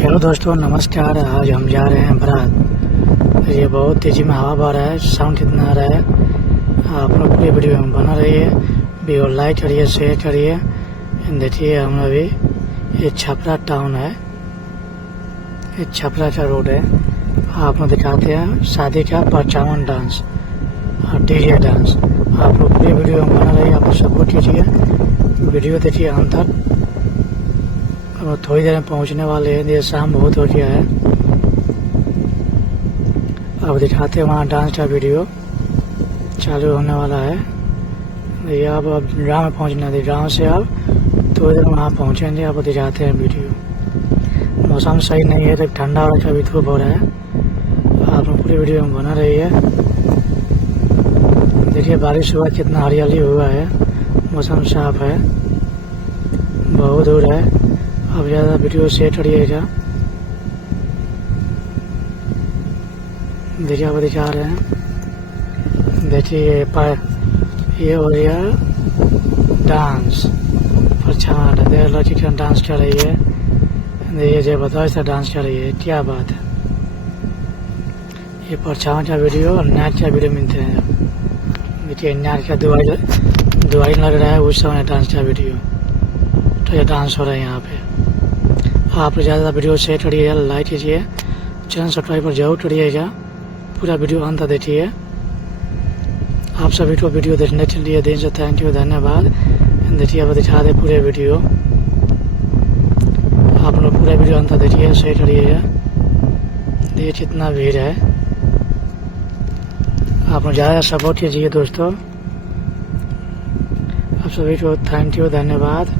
Hello दोस्तों, नमस्कार। आज हम जा रहे हैं बारात। ये बहुत तेज़ी में हवा बह रहा है, साउंड कितना आ रहा है। आप लोग पूरी वीडियो में बना रहिए, वीडियो लाइक करिए, शेयर करिए। देखिए हम अभी ये छपरा टाउन है, ये छपरा का रोड है। आप लोग दिखाते हैं शादी का परचावन डांस और डीजे डांस। आप लोग पूरी वीडियो में बना रहिए, आप लोग सपोर्ट कीजिए। वीडियो देखिए अंत तक। अब थोड़ी देर में पहुंचने वाले हैं, ये शाम बहुत हो गया है। अब दिखाते हैं वहाँ डांस का वीडियो चालू होने वाला है। ये अब गाँव में पहुँचना है, गाँव से अब थोड़ी देर में वहाँ पहुँचेंगे। अब दिखाते हैं वीडियो। मौसम सही नहीं है, तो ठंडा और कभी धूप हो रहा है। आप लोग पूरी वीडियो में बना रही है। देखिए बारिश हुआ, कितना हरियाली हुआ है, मौसम साफ है, बहुत दूर है। अब ज़्यादा वीडियो शेयर करिएगा। देखिए अब दिखा रहे हैं। देखिए ये हो गया डांस परछावन। देख लड़की का डांस कर रही है। देखिए जबरदस्त डांस कर रही है, क्या बात है। ये परछावन का वीडियो और नाच का वीडियो मिलते हैं। देखिए नाच का दुआई लग रहा है, उस समय डांस का वीडियो। तो ये डांस हो रहा है यहाँ पे। आप ज़्यादा वीडियो शेयर करिएगा, लाइक कीजिए, चैनल सब्सक्राइब पर जरूर करिएगा। पूरा वीडियो अंत देखिए। आप सभी को वीडियो देखने के लिए दिन से थैंक यू, धन्यवाद। देखिए अब दिखा दे पूरे वीडियो। आप लोग पूरा वीडियो अंत देखिए, शेयर करिएगा। देखिए कितना भीड़ है। आप लोग ज़्यादा सपोर्ट कीजिए दोस्तों। आप सभी को थैंक यू, धन्यवाद।